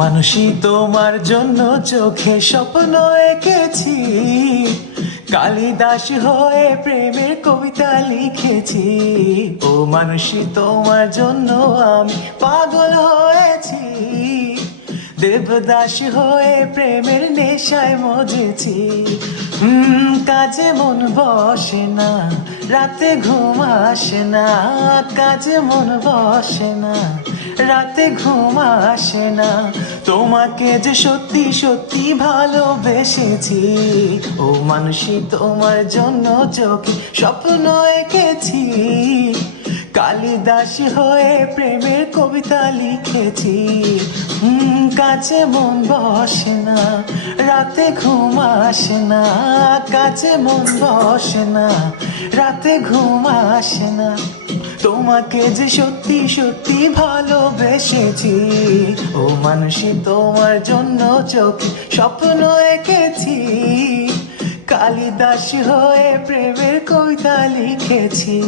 মানুষই তোমার জন্য চোখে স্বপ্ন এঁকেছি, কালিদাস হয়ে প্রেমের কবিতা লিখেছি। ও মানুষই তোমার জন্য আমি পাগল হয়েছি, দেবদাস হয়ে প্রেমের নেশায় মজেছি। কাজে মন বসে না, রাতে ঘুম আসে না, কাজে মন বসে না, রাতে ঘুম আসে না। তোমাকে যে সত্যি সত্যি ভালোবেসেছি, ও মানুষই তোমার জন্য চোখে স্বপ্ন এঁকেছি, কালিদাস হয়ে প্রেমের কবিতা লিখেছি। কাজে মন বসে না, রাতে ঘুম আসে না, কাজে মন বসে না, রাতে ঘুম আসে না। তোমাকে যে সত্যি সত্যি ভালোবেসেছি, ও মানুষই তোমার জন্য চোখে স্বপ্ন এঁকেছি, কালিদাস হয়ে প্রেমের কবিতা লিখেছি।